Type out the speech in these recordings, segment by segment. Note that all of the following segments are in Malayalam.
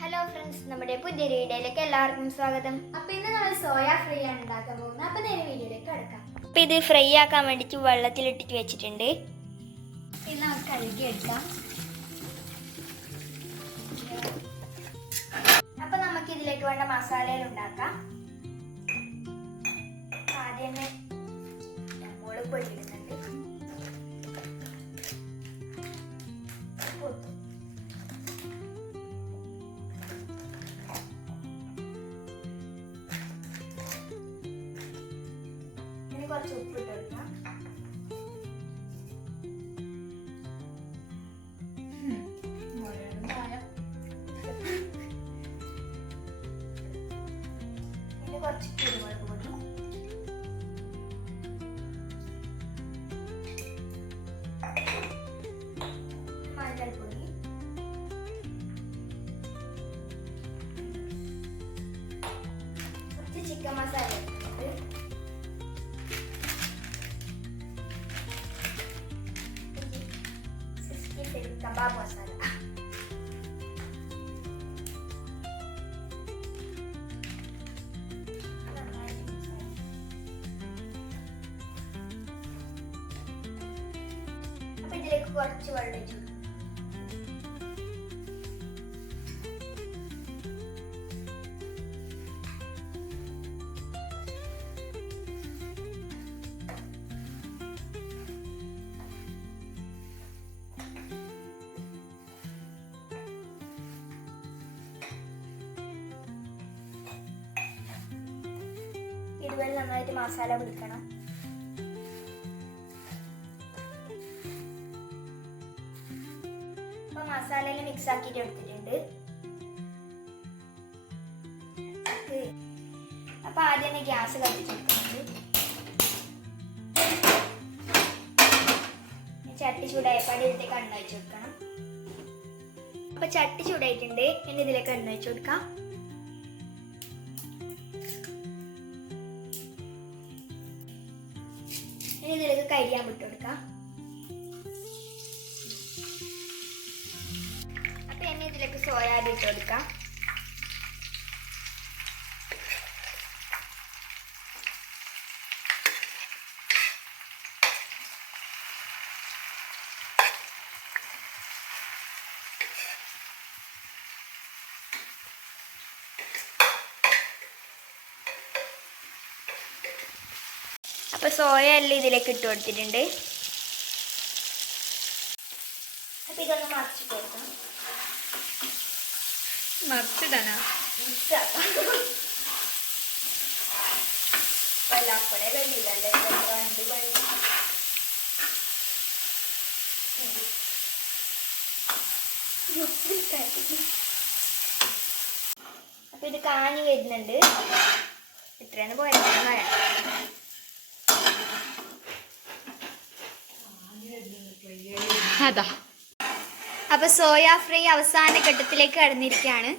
ഹലോ ഫ്രണ്ട്സ്, നമ്മുടെ പുതിയൊരു വീഡിയോയിലേക്ക് എല്ലാവർക്കും സ്വാഗതം. അപ്പോൾ ഇന്ന് നമ്മൾ സോയ ഫ്രൈ ആണ് ഉണ്ടാക്കാൻ പോകുന്നത്. അപ്പോൾ നേരെ വീഡിയോയിലേക്ക് കടക്കാം. അപ്പോൾ ഇത് ഫ്രൈ ആക്കാൻ വേണ്ടിയിട്ട് വെള്ളത്തിലിട്ടിട്ട് വെച്ചിട്ടുണ്ട്. ഇത് നമുക്ക് കഴുകിയെടുക്കാം. അപ്പോൾ നമുക്ക് ഇതിലേക്ക് വേണ്ട മസാലകൾ ഉണ്ടാക്കാം. ആദ്യം തന്നെ മുളക് പൊടി ഇടുന്നുണ്ട്. കുറച്ച് ഉപ്പിട്ട് കൊടുക്കാം. പിന്നെ കുറച്ച് കുരുമുളക് പൊടി, മഞ്ഞൾപ്പൊടി, കുറച്ച് ചിക്കൻ മസാല ഇട്ടിട്ട് kebab masala. അപ്പോൾ ഇതിലേക്ക് കുറച്ച് വെള്ളം ഒഴിച്ചു. ഇതുവരെ നന്നായിട്ട് മസാല പിടിക്കണം. അപ്പൊ മസാലയിൽ മിക്സ് ആക്കിയിട്ട് എടുത്തിട്ടുണ്ട്. അപ്പൊ ആദ്യം തന്നെ ഗ്യാസ് കത്തിച്ചെടുക്കുന്നുണ്ട്. ചട്ടി ചൂടായപ്പാട് ഇതിലേക്ക് എണ്ണ ഒഴിച്ചു കൊടുക്കണം. അപ്പൊ ചട്ടി ചൂടായിട്ടുണ്ട്. ഇനി ഇതിലേക്ക് എണ്ണ ഒഴിച്ചു കൊടുക്കാം. ഇനി ഇതിലേക്ക് കരിയാൻ വിട്ട് കൊടുക്കാം. അപ്പൊ ഇനി ഇതിലേക്ക് സോയാബീൻ ഇട്ട് കൊടുക്കാം. അപ്പോൾ സോയ എല്ലാം ഇതിലേക്ക് ഇട്ട് കൊടുത്തിട്ടുണ്ട്. അപ്പോൾ ഇതൊന്ന് മറിച്ചിട്ട് കൊടുക്കാം. മറിച്ചിടാനാ വല്ലാപ്പടെ കഴിയില്ലല്ലേ രണ്ട് പണി. അപ്പോൾ ഇത് കാഞ്ഞ് വരുന്നുണ്ട്. ഇത്രയാണ് പോയത്. അതാ അപ്പൊ സോയ ഫ്രൈ അവസാന ഘട്ടത്തിലേക്ക് കടന്നിരിക്കുകയാണ്.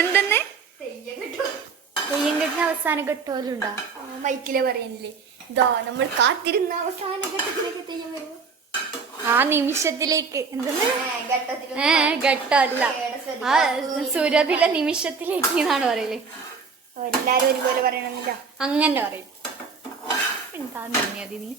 എന്തെന്ന് തെയ്യം കെട്ടിന് അവസാന ഘട്ടമല്ലുണ്ടോ? മൈക്കിലെ പറയുന്നില്ലേ, ഇതാ നമ്മൾ കാത്തിരുന്ന അവസാന ഘട്ടത്തിലേക്ക് തെയ്യം വരുന്നു. ആ നിമിഷത്തിലേക്ക് എന്തെന്ന് ഘട്ടമല്ല, ആ സുരഭില നിമിഷത്തിലേക്ക് എന്നാണ് പറയല്. എല്ലാരും ഒരുപോലെ പറയണമെന്നില്ല, അങ്ങനെ പറയും. എന്താ നീ നീ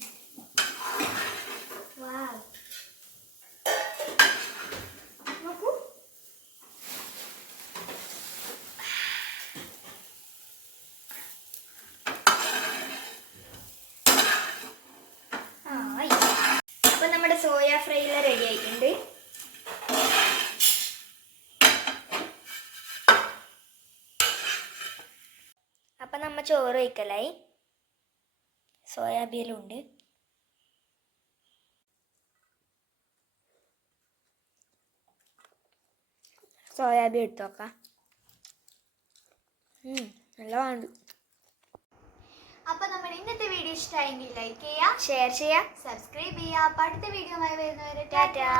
അപ്പൊ നമ്മുടെ സോയ ഫ്രൈ റെഡി ആയിട്ടുണ്ട്. അപ്പൊ നമ്മ ചോറ് വയ്ക്കലായി. സോയാബീനും ഉണ്ട്. സോയാബീൻ എടുത്തു നോക്കാം. നല്ല വേണ്ട. അപ്പൊ നമ്മുടെ ഇന്നത്തെ വീഡിയോ ഇഷ്ടമായെങ്കിൽ ലൈക്ക് ചെയ്യുക, ഷെയർ ചെയ്യുക, സബ്സ്ക്രൈബ് ചെയ്യുക. അപ്പൊ അടുത്ത വീഡിയോ വരുന്നവരെ ടാറ്റാ.